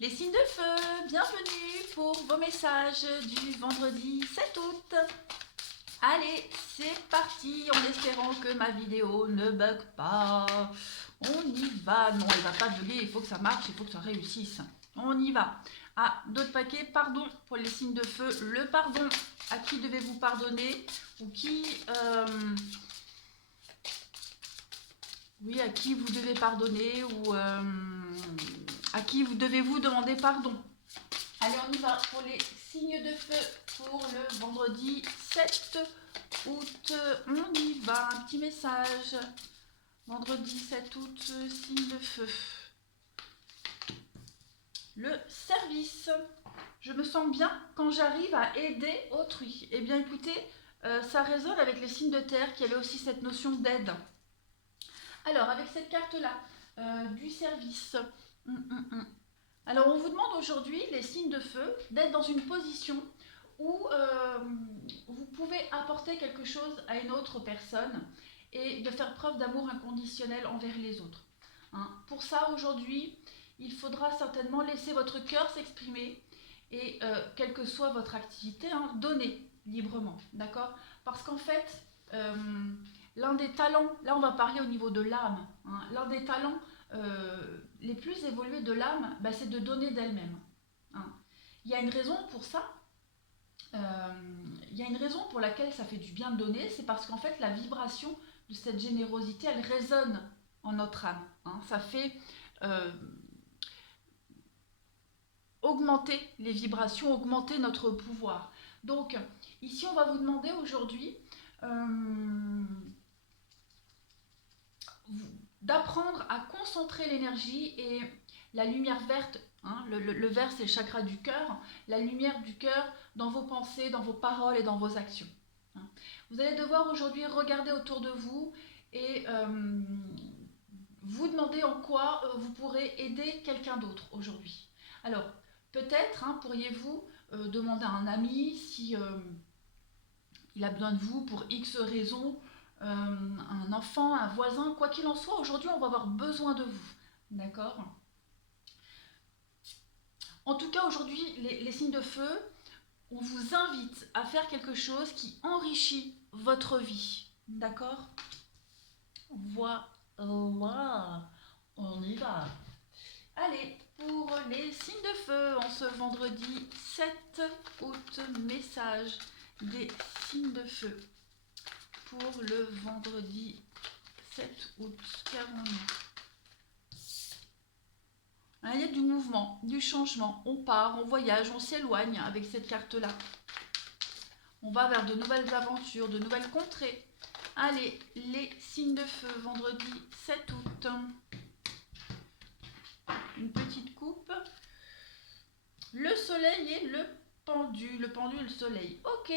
Les signes de feu, bienvenue pour vos messages du vendredi 7 août. Allez, c'est parti en espérant que ma vidéo ne bug pas. On y va. Non, elle va pas bugger, il faut que ça marche, il faut que ça réussisse. On y va. Ah, d'autres paquets, pardon pour les signes de feu. Le pardon, à qui devez-vous pardonner? Ou qui... oui, à qui vous devez pardonner ou à qui vous devez-vous demander pardon. Allez, on y va pour les signes de feu pour le vendredi 7 août. On y va, un petit message. Vendredi 7 août, signe de feu. Le service. Je me sens bien quand j'arrive à aider autrui. Eh bien, écoutez, ça résonne avec les signes de terre qui avaient aussi cette notion d'aide. Alors, avec cette carte-là, du service. Alors, on vous demande aujourd'hui, les signes de feu, d'être dans une position où vous pouvez apporter quelque chose à une autre personne et de faire preuve d'amour inconditionnel envers les autres. Pour ça, aujourd'hui, il faudra certainement laisser votre cœur s'exprimer et, quelle que soit votre activité, donner librement, d'accord? Parce qu'en fait, l'un des talents, là on va parler au niveau de l'âme, l'un des talents les plus évolués de l'âme, c'est de donner d'elle-même. Il y a une raison pour ça. Il y a une raison pour laquelle ça fait du bien de donner, c'est parce qu'en fait la vibration de cette générosité, elle résonne en notre âme. Ça fait augmenter les vibrations, augmenter notre pouvoir. Donc ici on va vous demander aujourd'hui d'apprendre à concentrer l'énergie et la lumière verte, le vert c'est le chakra du cœur, la lumière du cœur dans vos pensées, dans vos paroles et dans vos actions. Vous allez devoir aujourd'hui regarder autour de vous et vous demander en quoi vous pourrez aider quelqu'un d'autre aujourd'hui. Alors, peut-être pourriez-vous demander à un ami si il a besoin de vous pour X raisons, un enfant, un voisin, quoi qu'il en soit, aujourd'hui on va avoir besoin de vous. D'accord? En tout cas, aujourd'hui, les signes de feu, on vous invite à faire quelque chose qui enrichit votre vie. D'accord? Voilà, on y va. Allez, pour les signes de feu, en ce vendredi 7 août, message des signes de feu. Pour le vendredi 7 août, qu'avons-nous? Il y a du mouvement, du changement. On part, on voyage, on s'éloigne avec cette carte-là. On va vers de nouvelles aventures, de nouvelles contrées. Allez, les signes de feu, vendredi 7 août. Une petite coupe. Le soleil et le pendu. Le pendu et le soleil. Ok.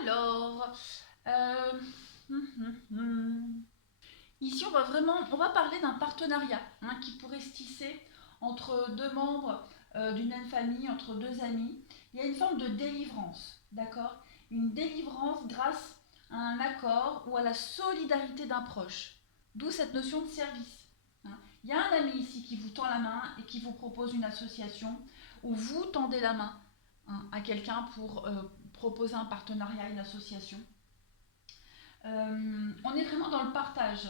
Alors, ici on va parler d'un partenariat qui pourrait se tisser entre deux membres d'une même famille, entre deux amis. Il y a une forme de délivrance, d'accord? Une délivrance grâce à un accord ou à la solidarité d'un proche. D'où cette notion de service. Il y a un ami ici qui vous tend la main et qui vous propose une association, ou vous tendez la main à quelqu'un pour proposer un partenariat, une association. On est vraiment dans le partage,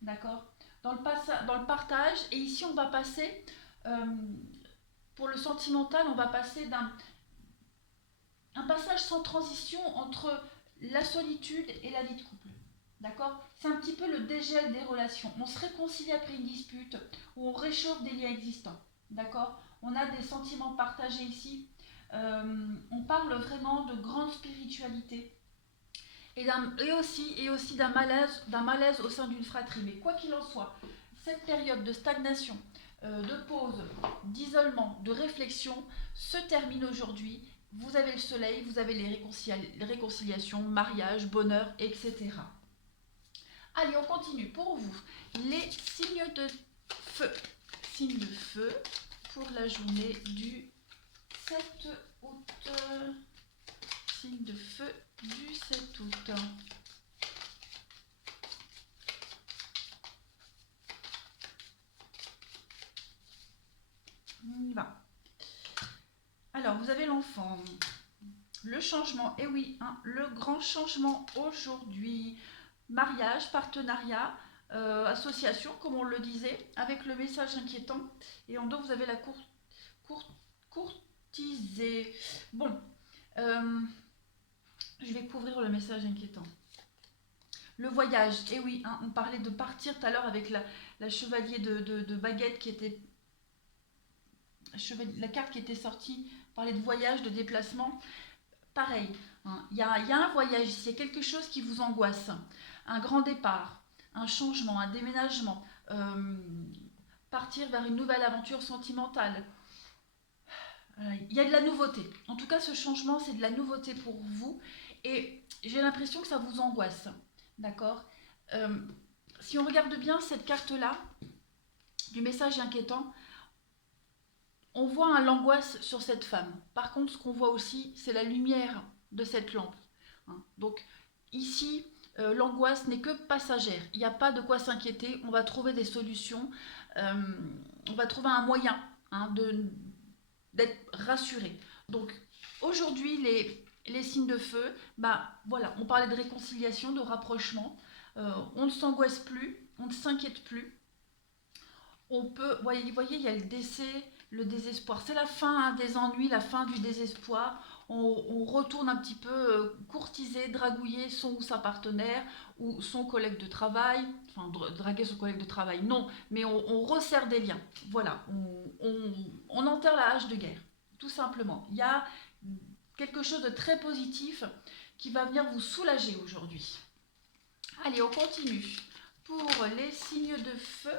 d'accord? Dans le partage, et ici on va passer, pour le sentimental, on va passer un passage sans transition entre la solitude et la vie de couple. D'accord? C'est un petit peu le dégel des relations. On se réconcilie après une dispute ou on réchauffe des liens existants. D'accord? On a des sentiments partagés ici. On parle vraiment de grande spiritualité et aussi d'un malaise au sein d'une fratrie. Mais quoi qu'il en soit, cette période de stagnation, de pause, d'isolement, de réflexion se termine aujourd'hui. Vous avez le soleil, vous avez les réconciliations, mariage, bonheur, etc. Allez, on continue. Pour vous, les signes de feu. Signes de feu pour la journée du 7 août. Signes de feu du 7 août. va. Alors, vous avez l'enfant. Le changement, et oui, hein, le grand changement aujourd'hui. Mariage, partenariat, association, comme on le disait, avec le message inquiétant. Et en dos, vous avez la courtisée. Bon, je vais couvrir le message inquiétant. Le voyage, et oui, hein, on parlait de partir tout à l'heure avec la chevalier de baguette qui était... La carte qui était sortie, parlait de voyage, de déplacement. Pareil, hein, il y a un voyage ici, il y a quelque chose qui vous angoisse. Un grand départ, un changement, un déménagement, partir vers une nouvelle aventure sentimentale. Il y a de la nouveauté. En tout cas, ce changement, c'est de la nouveauté pour vous. Et j'ai l'impression que ça vous angoisse. D'accord. Si on regarde bien cette carte-là, du message inquiétant, on voit l'angoisse sur cette femme. Par contre, ce qu'on voit aussi, c'est la lumière de cette lampe. Donc, ici, l'angoisse n'est que passagère. Il n'y a pas de quoi s'inquiéter. On va trouver des solutions. On va trouver un moyen d'être rassuré. Donc, aujourd'hui, les signes de feu, voilà, on parlait de réconciliation, de rapprochement. On ne s'angoisse plus, on ne s'inquiète plus. On peut, voyez, il y a le décès, le désespoir. C'est la fin des ennuis, la fin du désespoir. On retourne un petit peu courtiser, dragouiller son ou sa partenaire ou son collègue de travail. Enfin, draguer son collègue de travail, non, mais on resserre des liens. Voilà, on enterre la hache de guerre, tout simplement. Il y a quelque chose de très positif qui va venir vous soulager aujourd'hui. Allez, on continue. Pour les signes de feu,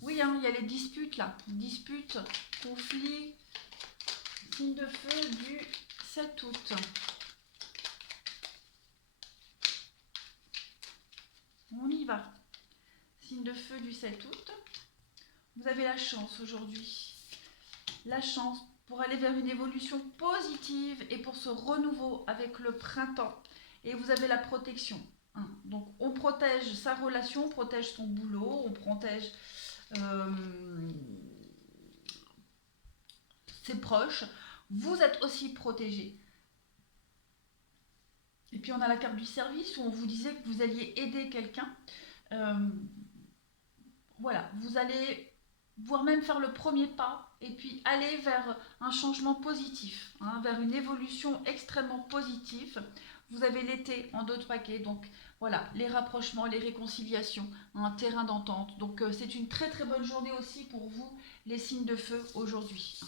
oui, hein, il y a les disputes là. Disputes, conflits, signes de feu du 7 août. On y va. Signe de feu du 7 août. Vous avez la chance aujourd'hui. La chance pour aller vers une évolution positive et pour ce renouveau avec le printemps. Et vous avez la protection. Hein. Donc, on protège sa relation, on protège son boulot, on protège ses proches. Vous êtes aussi protégé. Et puis, on a la carte du service où on vous disait que vous alliez aider quelqu'un. Voilà, vous allez voire même faire le premier pas et puis aller vers un changement positif, hein, vers une évolution extrêmement positive. Vous avez l'été en d'autres paquets, donc voilà, les rapprochements, les réconciliations, un terrain d'entente. Donc c'est une très très bonne journée aussi pour vous, les signes de feu aujourd'hui.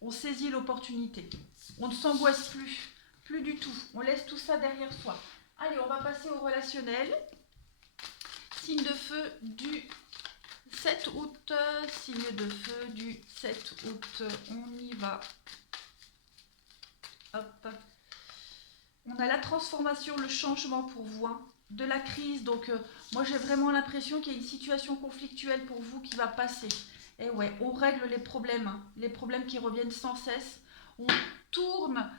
On saisit l'opportunité, on ne s'angoisse plus du tout, on laisse tout ça derrière soi. Allez, on va passer au relationnel. Signe de feu du 7 août, signe de feu du 7 août, on y va. Hop. On a la transformation, le changement pour vous, hein, de la crise. Donc, moi, j'ai vraiment l'impression qu'il y a une situation conflictuelle pour vous qui va passer. Et ouais, on règle les problèmes, hein, les problèmes qui reviennent sans cesse. On tourne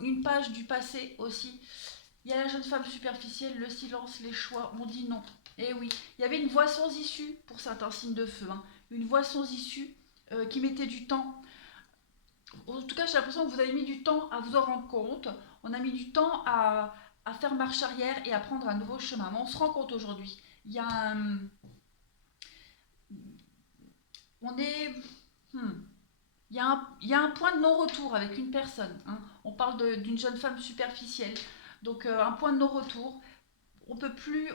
une page du passé aussi. Il y a la jeune femme superficielle, le silence, les choix, on dit non. Et oui, il y avait une voie sans issue pour certains signes de feu, hein, une voie sans issue qui mettait du temps. En tout cas, j'ai l'impression que vous avez mis du temps à vous en rendre compte. On a mis du temps à faire marche arrière et à prendre un nouveau chemin. Mais on se rend compte aujourd'hui. Il y a un... On est... Il y a un point de non-retour avec une personne. Hein. On parle d'une jeune femme superficielle. Donc un point de non-retour. On peut plus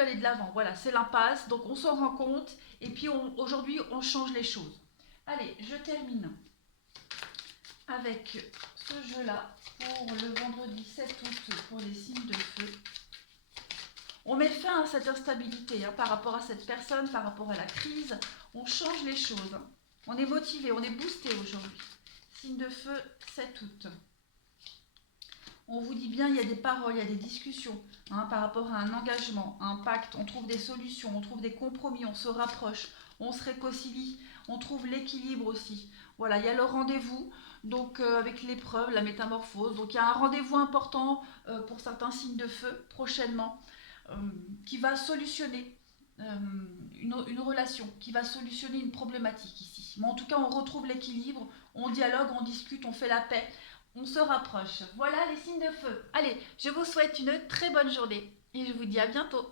aller de l'avant. Voilà, c'est l'impasse. Donc on s'en rend compte. Et puis aujourd'hui, on change les choses. Allez, je termine avec ce jeu-là pour le vendredi 7 août pour les signes de feu. On met fin à cette instabilité hein, par rapport à cette personne, par rapport à la crise. On change les choses. Hein. On est motivé, on est boosté aujourd'hui. Signe de feu 7 août. On vous dit bien, il y a des paroles, il y a des discussions hein, par rapport à un engagement, un pacte. On trouve des solutions, on trouve des compromis, on se rapproche, on se réconcilie, on trouve l'équilibre aussi. Voilà, il y a le rendez-vous, donc avec l'épreuve, la métamorphose. Donc il y a un rendez-vous important pour certains signes de feu prochainement qui va solutionner une relation, qui va solutionner une problématique ici. Mais en tout cas, on retrouve l'équilibre, on dialogue, on discute, on fait la paix, on se rapproche. Voilà les signes de feu. Allez, je vous souhaite une très bonne journée et je vous dis à bientôt.